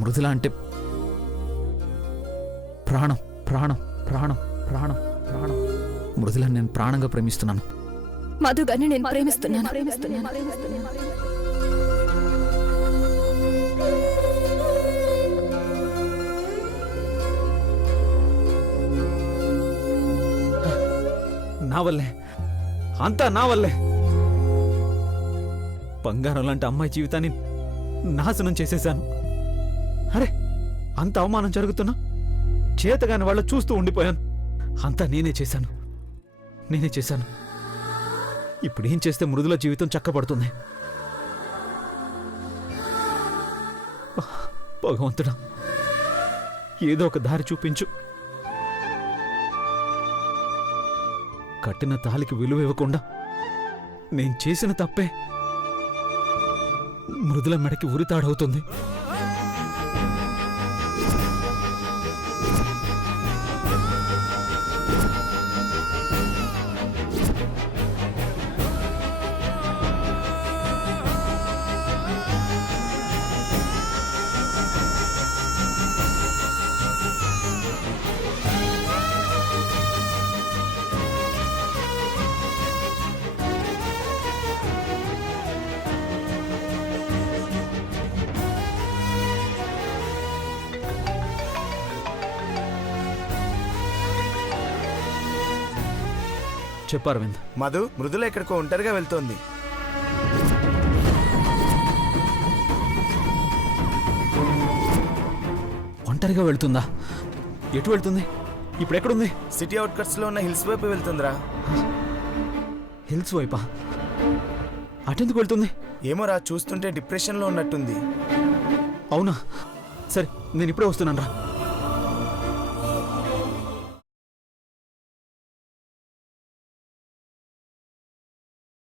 మృదుల అంటే ప్రాణం ప్రాణం ప్రాణం ప్రాణం ప్రాణం. మృదుల నేను ప్రాణంగా ప్రేమిస్తున్నాను. మధుగారిని నేను ప్రేమిస్తున్నాను. నా వల్లే, అంతా నా వల్లే. బంగారం లాంటి అమ్మాయి జీవితాన్ని నాశనం చేసేశాను. అరే, అంత అవమానం జరుగుతున్నా చేతగాని వాళ్ళ చూస్తూ ఉండిపోయాను. అంతా నేనే చేశాను. ఇప్పుడు ఏం చేస్తే మృదుల జీవితం చక్కబడుతుంది? భగవంతుడా, ఏదో ఒక దారి చూపించు. కట్టిన తాలికి విలువ ఇవ్వకుండా నేను చేసిన తప్పే మృదుల మెడకి ఉరితాడవుతుంది. చెప్పు అరవింద్. మధు, మృదుల ఎక్కడికో ఒంటరిగా వెళ్తోంది. ఒంటరిగా వెళ్తుందా? ఎటు వెళ్తుంది? ఇప్పుడు ఎక్కడుంది? సిటీ అవుట్కట్స్ లో ఉన్న హిల్స్ వైపు వెళ్తుందిరా. హిల్స్ వైపా? అటెందుకు వెళ్తుంది? ఏమోరా, చూస్తుంటే డిప్రెషన్ లో ఉన్నట్టుంది. అవునా? సరే, నేను ఇప్పుడే వస్తున్నాను రా.